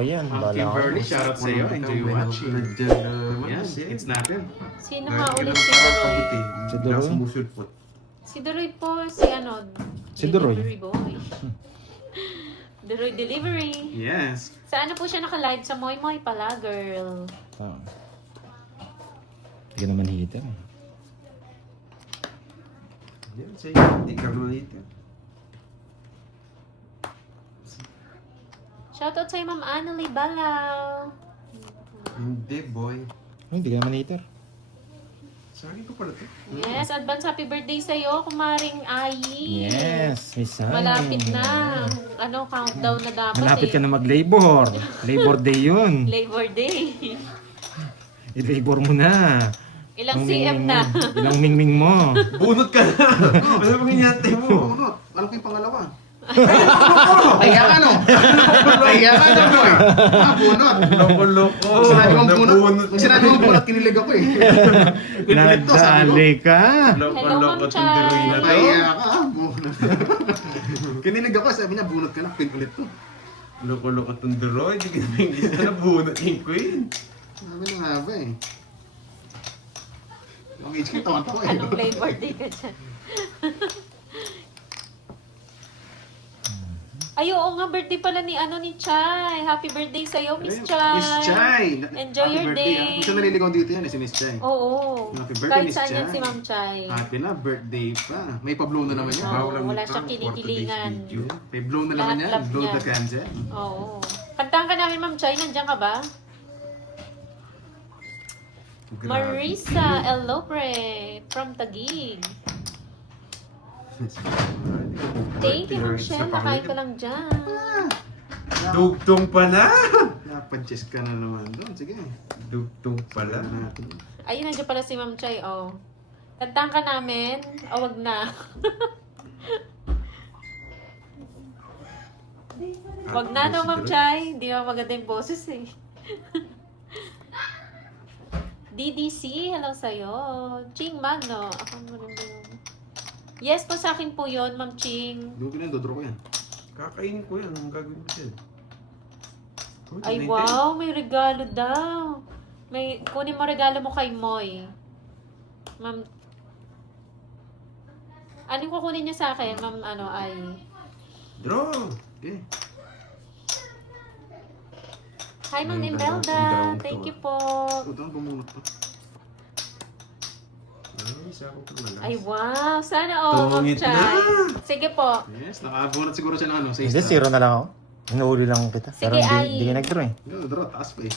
Ayan, bala Kimberly, ko. shoutout sa'yo. Enjoy watching. Yes, it's natin. Sino nga ulit si Duroy? Si Duroy? Sumusulpot. Si Duroy po, si ano? Si Duroy. Delivery boy. Duroy Delivery. Yes. Sa ano po siya naka-live? Sa Moy Moy pala, girl. Ah. Hindi ka naman hitter. Yan, sa'yo. Hindi ka malito. Shoutout sa'yo, Ma'am Annalie Balaw. Hindi, boy. Ay, hindi ka naman hitter. Sa akin ko pala to. Yes, advance happy birthday sa'yo, kumaring Ayi. Yes, Miss Ay. Malapit na. Ano, countdown na dapat Malapit eh. ka na mag-labor. Labor Day yun. Labor Day. I-labor mo na. Ilang Ang CM mingming na. mo. Ilang mingming mo. Bunot ka na! Ano bang hinihantay mo? Bunot. Alam ko yung pangalawa. Kaya ka no? Kaya ka no, boy? Bunot. Loko-loko! Kung sinabi mong bunot, Nabunot. kung sinabi mong bunot, kinilig ako eh. Nadali ka. Loko-loko Hello, Ma'am itong diruin na to. Kaya ka, bunot. Kinilig ako, sabi niya, bunot ka na, pin ulit to. Loko-loko itong diruin. Hindi ka naman isa na bunot yung queen. Sabi na nga ba eh. Yung age ko, tawa-tawa eh. Anong Labor Day ka dyan? Ay, oo nga, birthday pala ni Chai. Happy birthday sa'yo, Miss Chai. Miss Chai. Enjoy Happy your birthday, day. ah. Kung siya naliligaw dito yan, si Miss Chai. Oo. Happy birthday, Kahit Miss saan yan Chai. si Ma'am Chai. Happy na, birthday pa. May pa-blow na naman yan. Oo, Bawal ang wala utang, siyang kinikilingan. 4 days video. May blow na naman yan. Lahat-lahat Blow niya. the candle. Oo. Kantahan ka namin, Ma'am Chai. Nandiyan ka ba? Grabe. Marisa Elopre from Taguig. Thank you, Ma'am Shell. Nakain ka lang dyan. Dugtong pala! Napanches ka na naman doon. Sige. Dugtong pala. Sabihan natin. Ayun, nandiyan pala si Ma'am Chai. Oh. Kantahan ka namin. O, wag na. Wag na no, Ma'am Chai. Hindi mo maganda yung boses eh. DDC, hello sa'yo. Ching Magno. Ako mo rin ba yun? Yes po, sa akin po yun, Ma'am Ching. Doon ko na yan, dodro ko yan. Kakainin ko yan. Anong gagawin ko dyan? Oh, Ay, 19. wow, may regalo daw. May, kunin mo regalo mo kay Moy. Ma'am, ano yung kukunin niya sa akin, Ma'am, ano, ay... Draw! Okay. Hi, Ma'am Ay, Imelda. ang Thank to, you po. Ito ang bumunot to. Ay, isa ako pang malas. Ay, wow. Sana all, Ma'am Tungit Chay. na. Sige po. Yes, nakabunot siguro siya ng ano. Sa Hindi, zero na lang ako. Hinuhuli lang kita. Sige, Pero ay. hindi ka nag-draw eh. Draw, taas pa eh.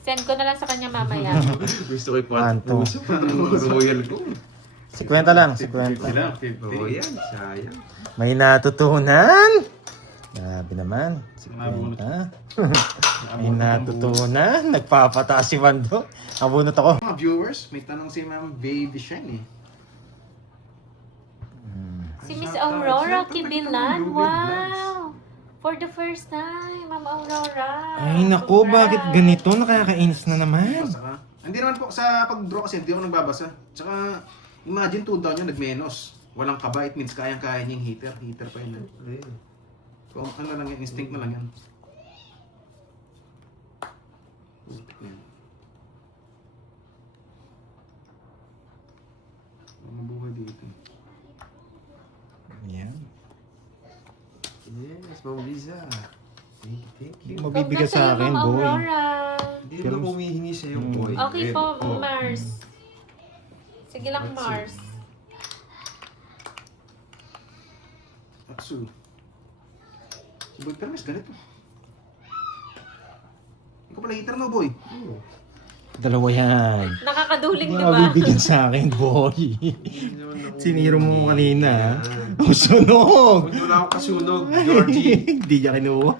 Send ko na lang sa kanya mamaya. Gusto ko yung Anto. puso. Parang royal ko. 50 lang, 50. Sila, 50. Royal, sayang. May natutunan. Grabe naman. 50. May natutunan. Nagpapataas si Wando. Abunot ako. Mga viewers, may tanong si Ma'am Baby Shen eh. Si Miss Aurora Kibilan. Wow. For the first time, Ma'am Aurora. Ay naku, bakit ganito? Nakakainis na naman. Saka, hindi naman po sa pag-draw kasi hindi ako nagbabasa. Tsaka, imagine 2 down yun, nag-menos. Walang kaba, it means kayang-kaya niyang heater. Heater pa yun. Ay, Kung ano lang yan, instinct na lang yan. Yan. Mabuhay dito. Yan. yes, Ma'am Liza. Thank you, thank you. Mabibigay sa akin, Ma'am boy. Aurora. Hindi naman humihingi sa'yo, boy. Okay Eh, po, oh. Mars. Sige lang, Mars. Atsu. Si Boy Permes, ganito. Ikaw pala heater no, boy. Dalawa yan. Nakakaduling, Hindi di ba? mabibigyan sa akin, boy. Hindi naman ako- Siniro mo kanina. Yan. Oh, sunog! Hindi wala akong kasunog, Georgie. Hindi niya kinuha.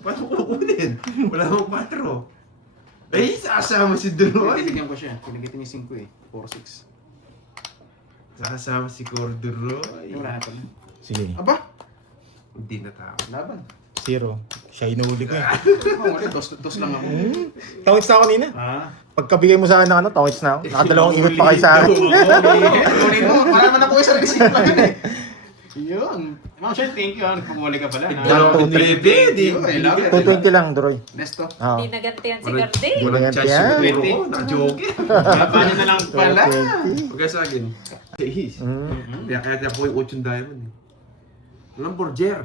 Paano ko kukunin? Wala akong 4. Ay, sasama si Duroy. Pinigyan ko siya. Pinigyan niya 5 eh. 4-6. Sasama si Corduroy. Wala na pala. Sige, Aba! Hindi natawag. Laban. 0. Siya inuuli ko eh. Oh, wala. Dos lang ako. Tawits na ako kanina. Ha? Pagkabigay mo sa akin ng ano, tawits na ako. Nakadalawang ikot pa kayo sa akin. Kunin mo. Wala naman ako isa receipt pa yun eh. Yun. Ma'am Shen, thank you. Nagpumuli ka pala. One, two, three. I love it. 220 lang, Droy. Nesto. Oo. Hindi nagantihan si Garding. Walang Ganyan chance yan. siguro ko. Naka-joke. Kaya na lang pala. 220. Huwag sa akin. Chase. Kaya po yung 8 diamond eh. Walang borger.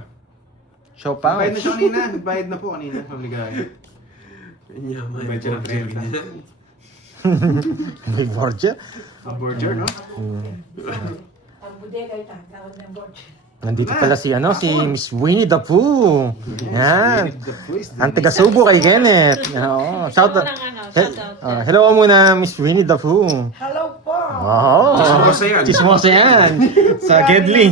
Show pa. Bayad na siya kanina. Bayad na po kanina. Pamligaya. Yaman. Medyo ng Borger. 30. May Borgia. Ang burger, no? Ang bodega ay tawag ng board. Nandito pala si Miss Winnie the Pooh. Yan. The twist. Ang taga-subo kay Kenneth. Oo. Shout out. Shout out. Hello muna, Miss Winnie the Pooh. Hello po! Wow. Chismosa yan. Chismosa yan. Sa Gedli.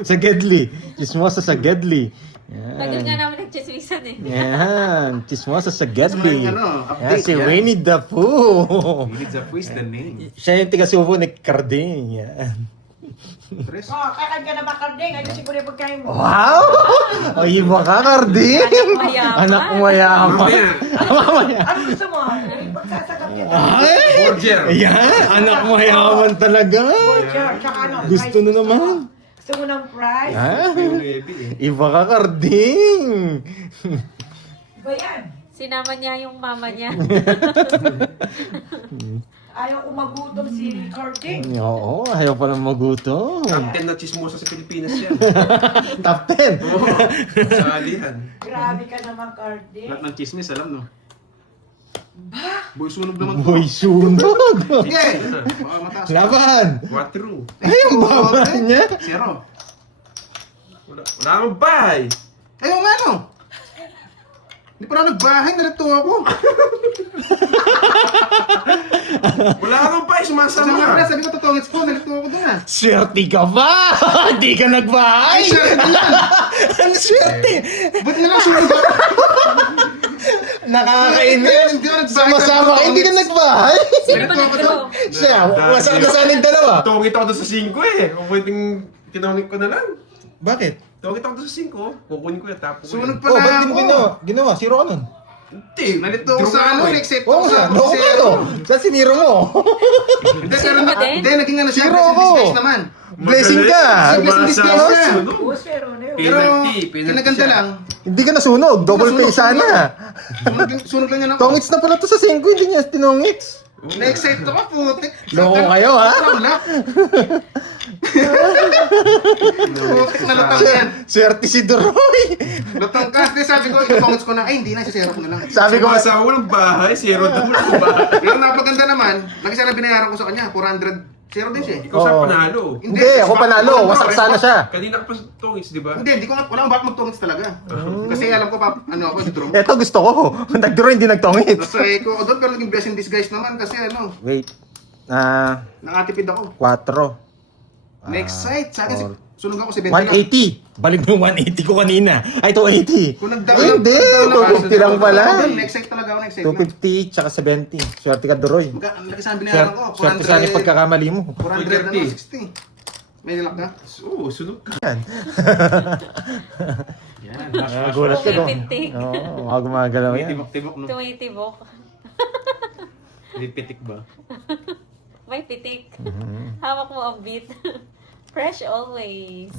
Sa Gedli. Chismosa sa Gedli. Tagal nga Yan. namin nagchismisan eh. Yan. Chismosa sa Gedli. Update Yan, si yan. Winnie the Pooh. Winnie the twist the name. Siya yung taga-subo ni Carding. Yan. Tres. Oh, kakain ka na ba, Karding? Ayun siguro yung pagkain mo. Wow! Ay, iba ka, Carding. Anak mayaman. Anak mayaman. Mamaya. Ano gusto mo? Yung pagsasagap niya. Ay! Borger. Ayan, anak mayaman talaga. Burger, tsaka ano? Gusto fries na naman. Gusto mo ng fries? Ha? Yung heavy eh. Iba ka, Carding. Ba yan? Sinama niya yung mama niya. Ayaw umagutom si Karding. Oo, ayaw pa lang magutom. Top 10 na chismosa sa Pilipinas yan. Top 10. Oo. Sali yan. Grabe ka naman, Karding. Lahat ng chismis, alam, no? Boy, sunog naman Boy, sunog. Sige! Baka mataas. Laban. 4. Ay, ang baba niya. Zero. Wala akong bahay. Ayaw nga, no? Hindi pa na nagbahay, nalito ako. Wala akong bahay. Sabi nga Sumasama pala, ka. sabi ko totongits ko, nalito ako dun ah. Swerte ka ba? Hindi ka nagbahay. Ay, swerte yan. Ang swerte. Buti na lang sunog ako. Nakakainis. Hindi ako nagbahay. Sama-sama ka, hindi ka nagbahay. Sino ba nag-draw? Siya, nasaan yung dalawa? Tungit ako doon sa 5 eh. Kung pwedeng tinungit ko na lang. Bakit? Tungit ako doon sa 5. Kukunin ko yung tapo ko. Sunog yun. pala ba't ako. Ginawa? Zero ka nun? Hindi. Nalito ako Draw sa ano, ako eh. next Oo nga, loko ka no. Saan siniro mo? Hindi, pero Sino ba din? hindi, naging ano siya, Zero blessing ako. disguise naman. Blessing ka. Blessing disguise Sumasama, ka. sunog. Oo, zero na yun. Pero, Penalty kinaganda siya. lang. Hindi ka nasunog. Double pay sana. Sunog lang yan ako. Tongits na pala to sa 5, hindi niya tinongits. Na-excite ako, putik. Loko kayo, ha? Wala. Putik na lutang yan. Swerte si Droy. Lutang ka. Kasi sabi ko, itongits ko na, ay hindi na, isisero ko na lang. Sabi ko, Sumasama, walang bahay. Zero daw walang bahay. Pero napaganda naman, nag-isa na binayaran ko sa kanya, 400. Zero din siya eh. Ikaw saan Oo. panalo? hindi, ako panalo. Wasak sana siya. Kanina ka pa tungis, di ba? Hindi ko nga, wala akong bakit magtongits talaga. Kasi alam ko pa, ano ako, drum. Eto gusto ko. Nag-draw, hindi nagtongits. Nasa ko doon, pero naging blessing disguise naman kasi ano, Wait. nakatipid ako. 4. Na-excite. Sa akin, sunog ako 70 lang. 180. Balik mo yung 180 ko kanina. Ay, 280. Kung nagdaon Ay, hindi. 250 lang pala. Na-excite talaga ako, na-excite lang. 250 tsaka 70. Swerte ka, Droy. Ang laki sana binayaran ko. Swerte sana yung pagkakamali mo. 400 na 60. May nilak ka? Oo, sunog ka. Yan. Yan. Gulat ka doon. Tumipitik. Oo, wag gumagalaw yan. Tibok-tibok, no? Tumitibok. May pitik ba? May pitik. Mhm. Hawak mo ang beat. Fresh always.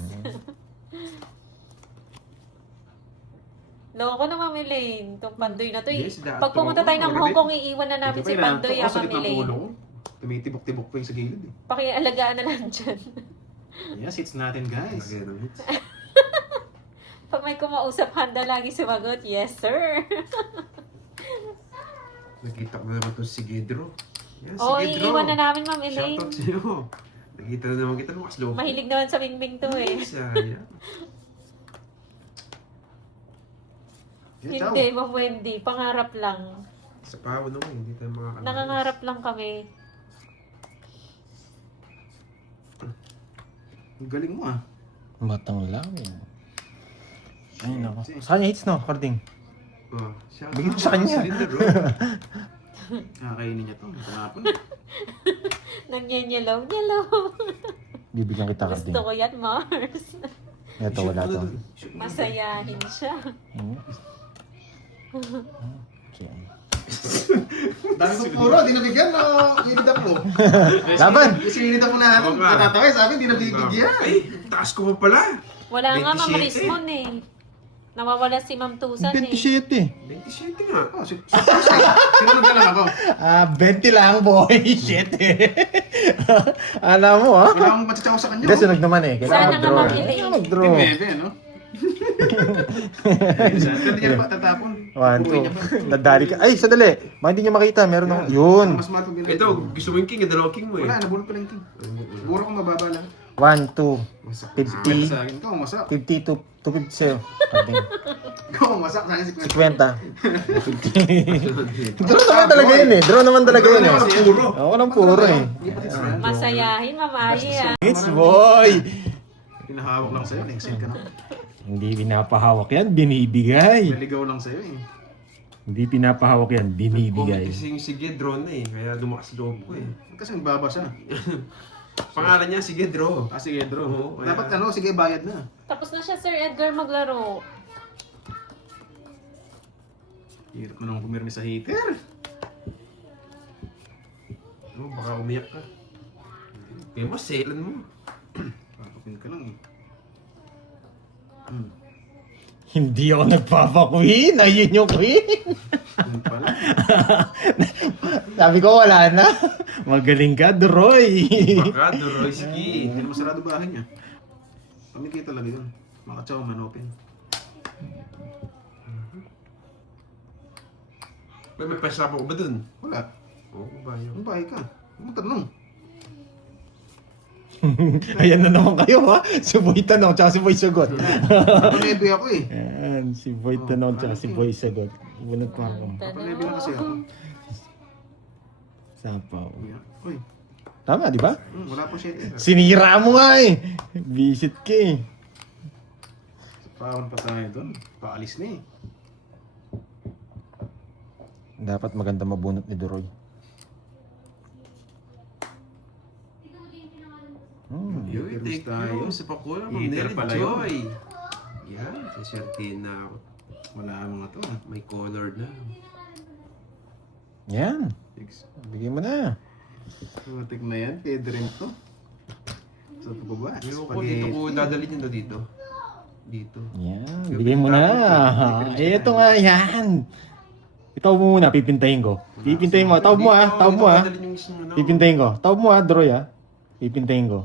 Loko na Mami Lane. Itong Pandoy na to. Yes, dati Pag pumunta tayo ng ako, Hong Kong, iiwan na namin si Pandoy ang Mami Lane. Tumitibok-tibok pa yung sa gilid eh. Pakialagaan na lang dyan. Yes, it's natin guys. Pag may kumausap, handa lagi sumagot, yes sir. Nakita ko na naman itong si Gedro. Yan, si Oo, Gedro. iiwan na namin Ma'am Elaine. Shoutout sa'yo. Nakita na naman kita lumas loob. Mahilig naman sa Mingming to eh. Sayang. Hindi, Ma'am Wendy. Pangarap lang. Sa pawo naman, hindi tayo makakalakas. Nangangarap lang kami. Ang galing mo ah. Matang lang. Ay, nako. Saan niya hits, no? Carding. Oh, shout Bigyan out sa kanya. sa Linda, bro. Kakainin niya to. Panapon. Nangyanyalaw-nyalaw. Bibigyan kita, Carding. Gusto ko yan, Mars. Ito, wala to. Masayahin siya. Hmm. Okay. Dami ko puro, di nabigyan no. Inid ako. Laban! Sinilid ako na Oo nga. natatawin, sabi di nabibigyan. Ay, taas ko pa pala. Wala nga, Ma'am 27. Rismon eh. Nawawala si Ma'am Tusan eh. 27. 27 nga. Oh, sinunod ka lang ako. 20 lang, boy. Shit eh. Alam mo, ha? Wala akong matsatsaw sa kanya. Hindi, sunog naman eh. Sana nga mag-draw. mag-delay. Kailangan mag-draw. Bebe, no? Saan niya pa tatapon? 1, 2. Nadali ka. Ay, sandali. Baka hindi niyo makita. Meron akong... Yun. Mas mahal pag Ito, gusto mo yung king, dalawang king mo eh. Wala, nabulot pa lang king. Siguro kung mababa lang. 1, 2. Masak. 50. Sa akin. Ikaw masak. 50 to 250 sa'yo. Parding. Ikaw masak. Sa akin 50. Draw naman talaga yun eh. Draw naman talaga yun eh. Puro. Ako ng puro eh. Masayahin, Ma'am Ayi ah. It's boy! Pinahawak lang sa'yo. Exit ka na. Hindi pinapahawak yan, binibigay. Naligaw lang sa'yo eh. Hindi pinapahawak yan, Comment binibigay. kasi yung sige, draw na eh. Kaya lumakas loob ko eh. Kasi nagbaba siya. Pangalan niya, sige, draw. Ah, sige, draw. Oo, kaya- Dapat ano, sige, bayad na. Tapos na siya, Sir Edgar, maglaro. Hirap mo naman pumirmi sa heater. Oh, baka umiyak ka. Kaya mo, selan mo. Papapin ka lang eh. Hindi ako nagpapa-queen, ayun yung queen. Yun pala. Sabi ko wala na. Magaling ka, Droy. Baka, Doroyski. Hindi naman sarado bahay niya. Pamikay talaga yun. Makatsaw man open. May pasap ako ba dun? Wala. Oo, ba yun? Ang bahay ka. Ang tanong. Ayan na naman kayo ha. Si Boy tanong, tsaka si Boy sagot. Papanebe ako eh. Ayan, si Boy tanong, tsaka si Boy sagot. Bunod pa ako. Papanebe lang kasi ako. Sapaw. Uy, Tama, di ba? wala po shit. Sinira mo nga eh. Visit ka eh. Pawan pa tayo doon. Paalis na eh. Dapat maganda mabunot ni Doroy. Yun, Heaters take tayo. you sa pakula. Heater Manila pala Joy. Yan, saswertihin na ako. Wala mga to. May color na. Yan. Bigyan mo na. Matik na yan. Pwede rin to. Sa pagbawa. Pero ko dito ko dadalhin yun dito. Dito. Yan. Bigyan mo na. Ito nga yan. Itaw mo muna, pipintahin ko. Pipintahin mo. Tawag mo ah. Tawag mo ah. Pipintahin ko. Tawag mo ah, Droy ah. Pipintahin ko.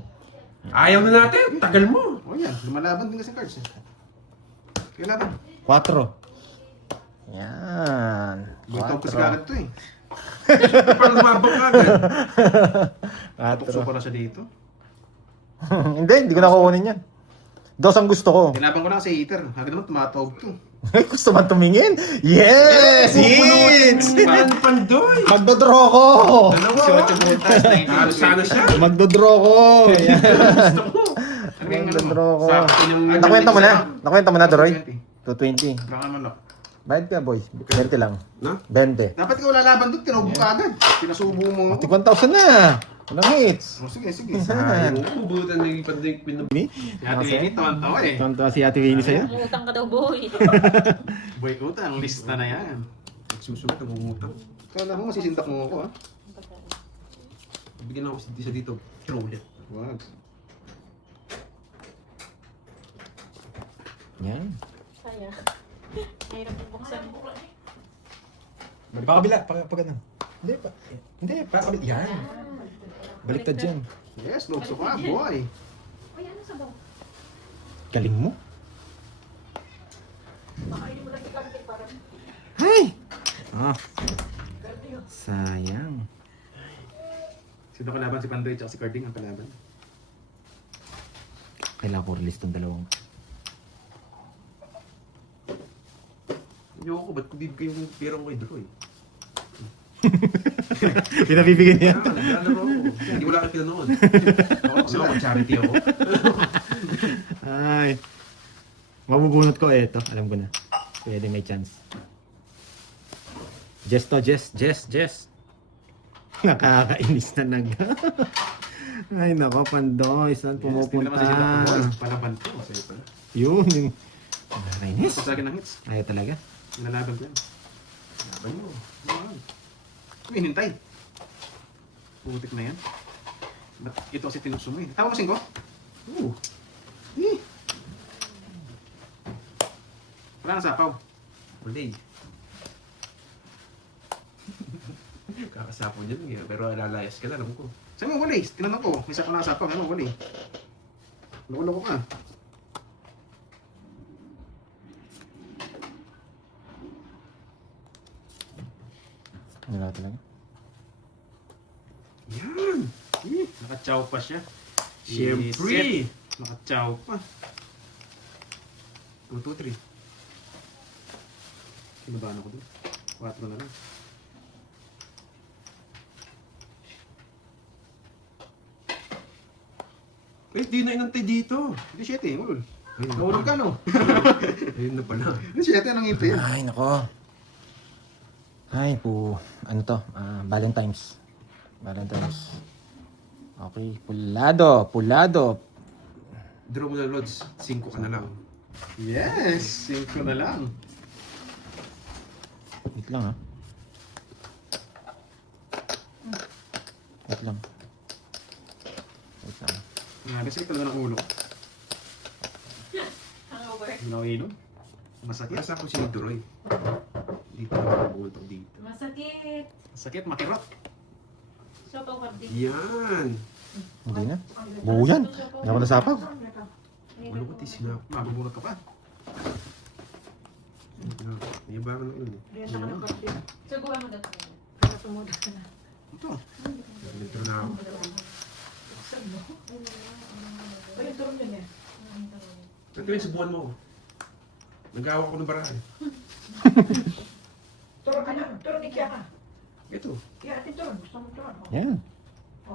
Ayaw na natin. Tagal mo. O yan. Lumalaban din kasi cards eh. Kailangan. 4. Yan. Buntong kasi kagad to eh. Parang lumabang ka agad. Tukso pala siya dito. Hindi ko na kukunin yan. Dos ang gusto ko. Tinabang ko na kasi heater. Hagad naman tumatawag to. Gusto man tumingin? Yes! Hits! Pandoy. Magdodraw ko! Talo sana siya. Magdodraw ko! Yan. Gusto ko. Ano yung ano? Magdodraw ko. Sa pinang... Nakwenta mo na? Nakwenta mo na, Doroy? 20. 220. Baka naman lock. Bayad ka, boy. 20 lang. Na? 20. Dapat ikaw lalaban doon. Tinubo ka agad. Pinasubo mo. Pati 1,000 na! Walang hits. Oh, sige, sige. Saan? Ubutan na yung pandig pinag... Si Ate Winnie, tawan-tawa eh. Tonto si Ate Winnie sa'yo. Umutang ka daw, boy. Boy utang, lista na yan. Susunod, namumutang. Kala mo masisindak mo ako ha? Bigyan ako isa dito. Trolet. Wag. Yan. Kaya. Mahirap yung buksan mo. Pa kabila, pa ganun. Hindi, pa kabila. Yan. Baliktad dyan. Yes, logso ka, boy. Galing mo. Hay! Ah. Sayang. Sino kalaban? Si Pandoy at si Carding ang kalaban. Kailangan ko release tong dalawang. Ayoko, ba't ko bibigay yung pera ko kay Droy? Pinabibigyan niya. Naglalaro ako. Hindi wala kayo pinanood. Ako, mag-charity ako. Ay. Mabubunot ko eto. Alam ko na. Pwede may chance. Jess to, Jess. Nakakainis na Ay, nako, Pandoy. Saan pumupunta? Palaban to. Sa'yo pa. Yun, yung... Nakakainis. Sa akin ng hits. Ayaw talaga. Nalaban ko yan. Laban mo. Uy, hinintay. Putik na yan. Ito kasi tinukso mo eh. Tama mo 5? Oo. Wala nang sapaw. Wala eh. Kakasapo dyan eh. Pero lalayas ka na, alam ko. Sabi mo, wala eh. Tinanong ko. May sapaw na sapaw. Ano, wala eh. Loko-loko ka. Wala talaga. Yan! Nakachow pa siya. Siyempre! Nakachow pa. 2, 2, 3. Kinabaan ako doon. 4 na lang. Eh, di na inantay dito. Hindi 7 eh. Ulol. Ayun na Naulog ka no? Ayun na pala. Hindi 7 anong hintay. Ay, nako. Ay, ano to? Valentine's. Valentine's. Okay, pulado. Draw mo na, Lods. 5 ka na lang. Yes! 5 na lang. Wait lang, ha? Wait lang. Kasi talaga ng ulo. Hangover. Minawinom. Masakit. Nasa ako si Duroy. Dito na ako dito. Masakit. Masakit, makirot. So, pag-hapdi. Yan! Hindi na. Buo yan. Hindi ako nasapaw. Ano ko ti sinap? Mabubunot ka pa. May bago na yun. Renta ka ng kape. Suguhan mo dito. Para tumulog ka na. Ito. Dito na ako. Saan mo? Ay, yung turun yun eh. Ba't kami subukan mo? Nag-awa ko ng barahan. Turun ka na. Turun ikya ka. Ito. Kaya atin turun. Gusto mo turun. O, Yan.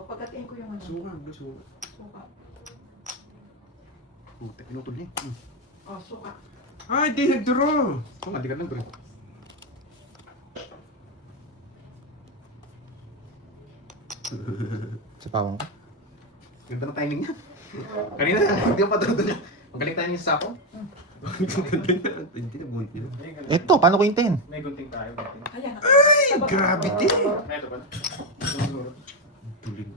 pagkatiin ko yung ano. Suka. Suka. Suka. Puti, pinutol niya. O, suka. Ay, di nag-draw! Ito nga, di ka lang bro. Sapawan ko. Ganda ng timing niya. Kanina, hindi ko patuto niya. Magaling timing sa sapo. Hindi na buhay nila. Eto, paano ko hintayin? May gunting tayo. Gunting. Ayan. Ay, gravity! Ito ba? Tuling.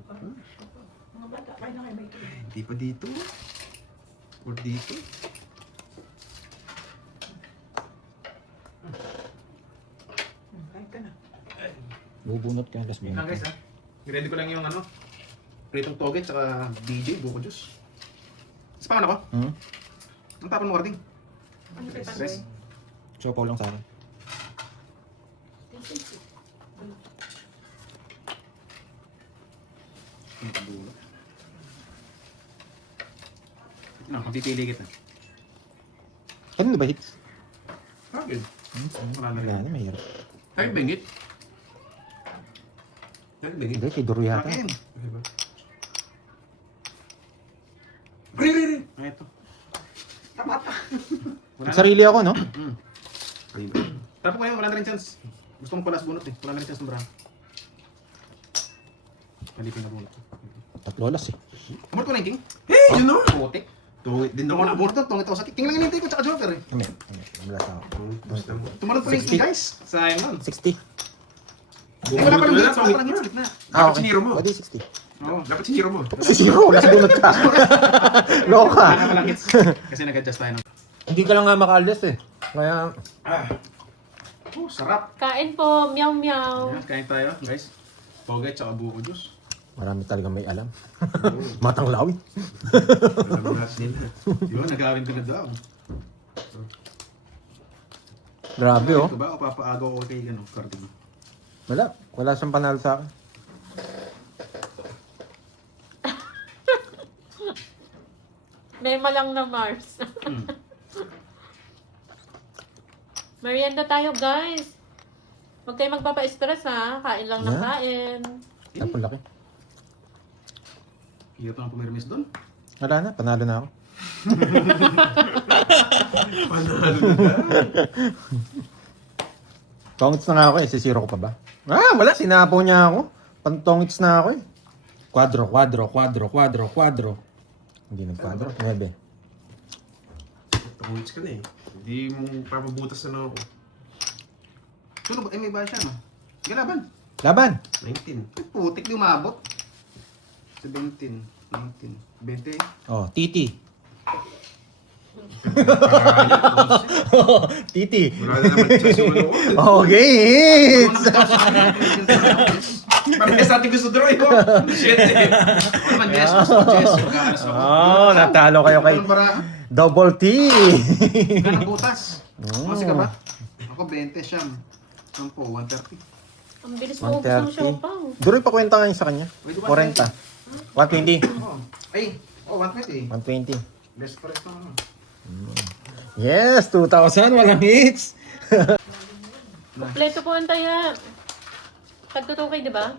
Mga bata, kain na kayo may tuloy. Hindi pa dito. Or dito. Kain ka na. Bubunot ka, gas Wait lang guys ha. I-ready ko lang yung ano. Pritong toge tsaka DJ, buko juice. Ispakan ako. Hmm? Ang tapon mo karating. Ano kayo Stress. Chopaw lang sa akin. No, pagpipili kita. Kanino ba hits? Bakit? Wala na rin. Wala na, mahirap. Tayo bengit. Tayo bengit. Hindi, kay Duro yata. Akin. Okay ba? Rin! Ah, ito. Tama pa. Wala na. Sarili ako, no? Ayun na. Tapos ko ngayon, wala na rin chance. Gusto mo palas bunot eh. Wala na rin chance ng brand. Palipin na bunot. Tatlolas eh. Umur ko na yung king. Hey, you know? Putik. Tungit din Tumulog ako. bunot to, tungit ako sa king. King lang inintay ko tsaka joker eh. Kami. Wala sa ako. Basta mo. Tumulog pa rin yung king guys. Sayang nun. 60. Eh, wala pa rin hits. Wala pa rin hits. Gitna. Dapat siniro mo. Pwede 60. Oo. Dapat siniro mo. Si Zero, nasa bunot ka. Loka. Wala pa lang hits. Kasi nag-adjust tayo ng... Hindi ka lang nga maka-adjust eh. Kaya, Oh, sarap. Kain po. Meow meow. Ayan, kain tayo guys. Toge tsaka buko juice. marami talaga may alam. Matang lawi. Alam mo lahat nila. Yun, nagawin ko na daw. Grabe oh. Ito ba o papaagaw ko kay ano, Cardino? Wala. Wala siyang panalo sa akin. Mema lang na Mars. Merienda tayo, guys. Huwag kayo magpapa-stress, ha? Kain lang ng Yeah. kain. Tapos laki. Hirap na pumirmis doon. Wala na. Panalo na ako. Panalo na. Tongits na nga ako eh. Sisiro ko pa ba? Ah, wala. Sinapo niya ako. Pantongits na ako eh. Quadro, quadro, quadro, quadro, quadro. Hindi nag-quadro. 9. Tungits ka na eh. Hindi mo papabutas na lang ako. Sunog, eh may ba siya no? Sige laban. Laban. 19. Ay, putik di umabot. 17, 19, 20. Oh, Titi. Titi. Wala na naman chance yung ano ko. Okay, hits! Parehas natin gusto draw yun. Shit eh. Ako naman, yes, gusto ko, Jess. Mag-aaras ako. Oh, natalo kayo kay Walang baraha. Double T. Ganang butas. Oh. Kasi ka ba? Ako 20 siyam. 10, 130. Ang bilis mo ubos ng 130. siopaw. Duroy pa kwenta nga yun sa kanya. Wait, 40. 120. Oh. Ay, 120. 120. Best price na ano. Yes, 2,000. Walang hits. Kompleto po ang taya. Tagtutukay, di ba?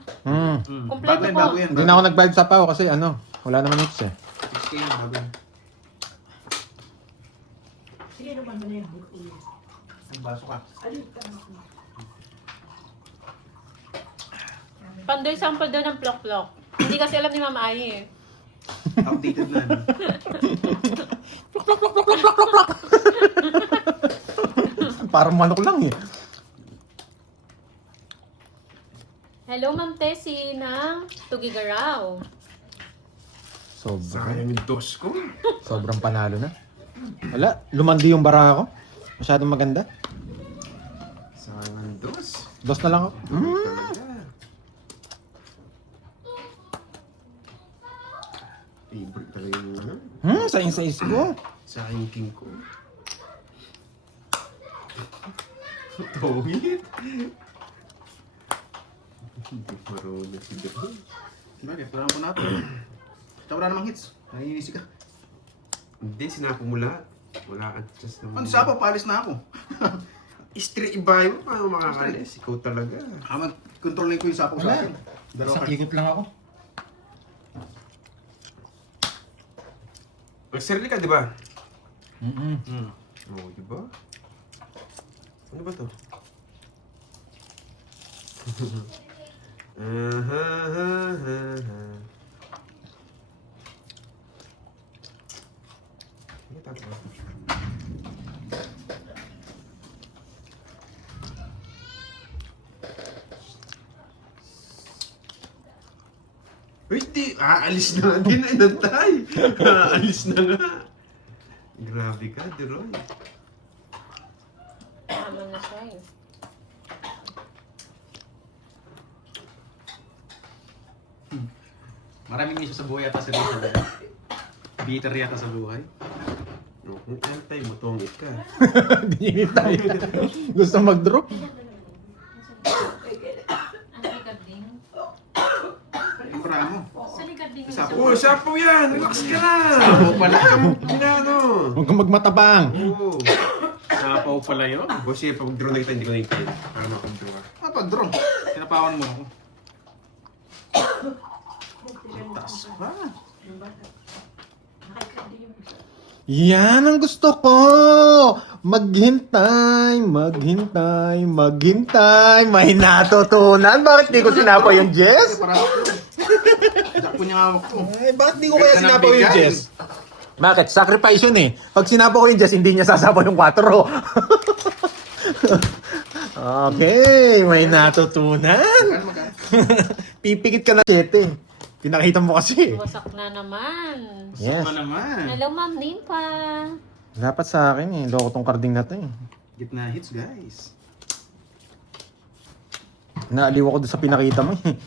Kompleto Bago yan, po. bago yan. Hindi na ako nag-vibe sa pao kasi ano, wala naman hits eh. 6K yan, bago yan. Sige naman mo na yung buko. Ang baso ka. Alin ka mo. Pandoy sample daw ng plok-plok. Hindi kasi alam ni Mama Ai eh. Outdated na. No? Parang manok lang eh. Hello, Ma'am Tessie ng Tugigaraw. Sobrang, Sayang yung dos ko. sobrang panalo na. Wala, lumandi yung bara ako. Masyadong maganda. Sayang yung dos. Dos na lang ako. Talaga. Favorite talaga yung ano. Sa ko. Sayang yung king ko. Tawid. Hindi marunong si Dron. Bakit? Wala mo natin. Tsaka wala namang hits. Nanginisi ka. Hindi, sinapo mo lahat. Wala kang chance naman. Ano sa ako? Paalis na ako. Street iba mo, paano makakalis? Ikaw talaga. Kontrolin ko yung sapo sa akin. Dalawa ka. ikot lang ako. Mag-serli ka, di ba? Mm-mm. Oo, di ba? Ano ba to? Ano tatawa? Uy, di! Aalis na nga din, inantay! Aalis na nga! Grabe ka, Deroy. Tama na siya eh. Maraming issue sa buhay yata sa buhay. Bitter yata sa buhay. No, kung antay mo, tungit ka. Dinit tayo. Gusto mag-drop. Ang likarding. Yung bra mo. Sa likarding. Sapo. Oh, sapo yan! Relax ka na! Sapo pala. Ano? Huwag kang magmatabang. Oo. Sapo pala yun. Kasi pag drone na kita, hindi ko nakikita. Para makapag-draw ka. Pag-draw. Tinapawan mo ako. Taas pa. Nakikandi yung isa. Yan ang gusto ko. Maghintay, maghintay, maghintay. May natutunan. Bakit di ko sinapa yung Jess? Para ako. Sakpo niya hawak ko. Ay, bakit di ko kaya Ganda ng sinapa yung bigay. Jess? Bakit? Sacrifice yun eh. Pag sinapa ko yung Jess, hindi niya sasapa yung 4. Okay, may natutunan. Magkano? Pipikit ka na 7. Pinakita mo kasi. Wasak na naman. Yes. Saka naman. Hello, Ma'am Nimpa. Dapat sa akin eh. Loko tong carding na to eh. Gitna hits, guys. Naaliw ako doon sa pinakita mo eh.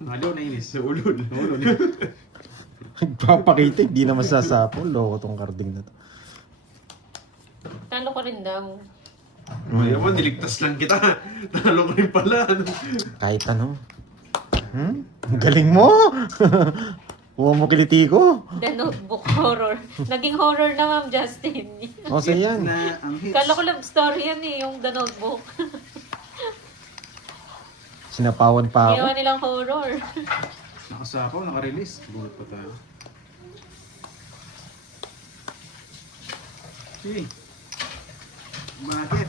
Naliw na inis. Sa ulol. Nagpapakita, hindi na masasapo. Loko tong carding na to. Talo ko rin daw. Ayaw mo, niligtas lang kita. Talo ko rin pala. Kahit ano. Ang galing mo! Huwag mo kiliti ko. The Notebook Horror. Naging horror na, Ma'am Justin. O, so yan. Na ang hits. Kala ko love story yan eh, yung The Notebook. Sinapawan pa ako. Ginawa nilang horror. Nakasapaw, nakarelease. Bulat pa tayo. Okay. Bakit?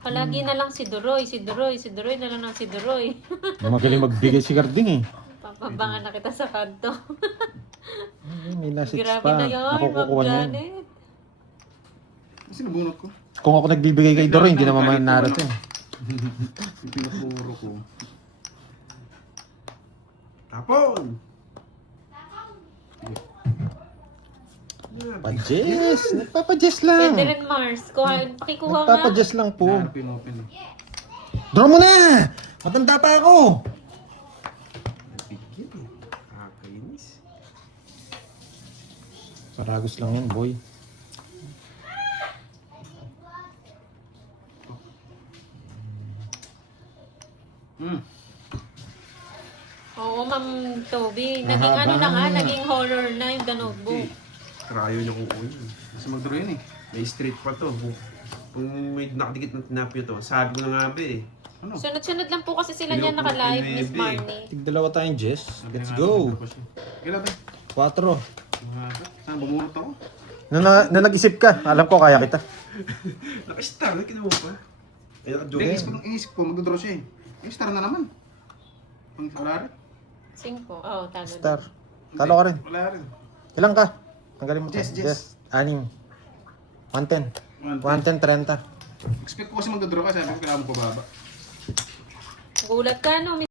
Palagi na lang si Duroy, si Duroy, si Duroy na lang ng si Duroy. Magaling magbigay si carding eh. Papabangan na kita sa kanto. Ay, may last hits Grabe pa. na yan, Ako Ma'am kukuha niyan. Sinubunot ko. Kung ako nagbibigay kay Doro, hindi naman mananalo to eh. Yung pinapuro ko. Tapon! Pa-Jess! Nagpapa-Jess lang! Pwede rin Mars. Pakikuha nga. Nagpapa-Jess lang po. Pinopen. Draw mo na! Matanda pa ako! Nabigyan eh. Kakainis. Paragos lang yan, boy. Oo, Ma'am Toby. Naging ano na nga, naging horror na yung The Notebook. Karayo niya kung uwi. Kasi mag-draw yun eh. May street pa to. Kung may nakadikit ng tinapyo to, sabi ko na nga ba eh. Ano? Sunod-sunod lang po kasi sila dyan Ayoko, naka-live, Miss Inebe. Marnie. Tig-dalawa tayong Jess. Sabi Let's na nga, go! mag-draw pa siya. Kailan ba? 4. Saan bumunot ako? Na nag-isip ka, alam ko kaya kita. Naka-star, kinuha mo pa. Ay, naka-joke. Hindi, isip ko, mag-draw siya eh. Eh, star na naman. Wala rin. 5. Oo, talo. Star. Talo ka rin. Wala rin. Ilang ka? Tanggalin mo. Jess. 6. 110. 110, 30. Expect ko kasi mag-draw ka, sabi ko kailangan mo pababa. Gulat ka, no?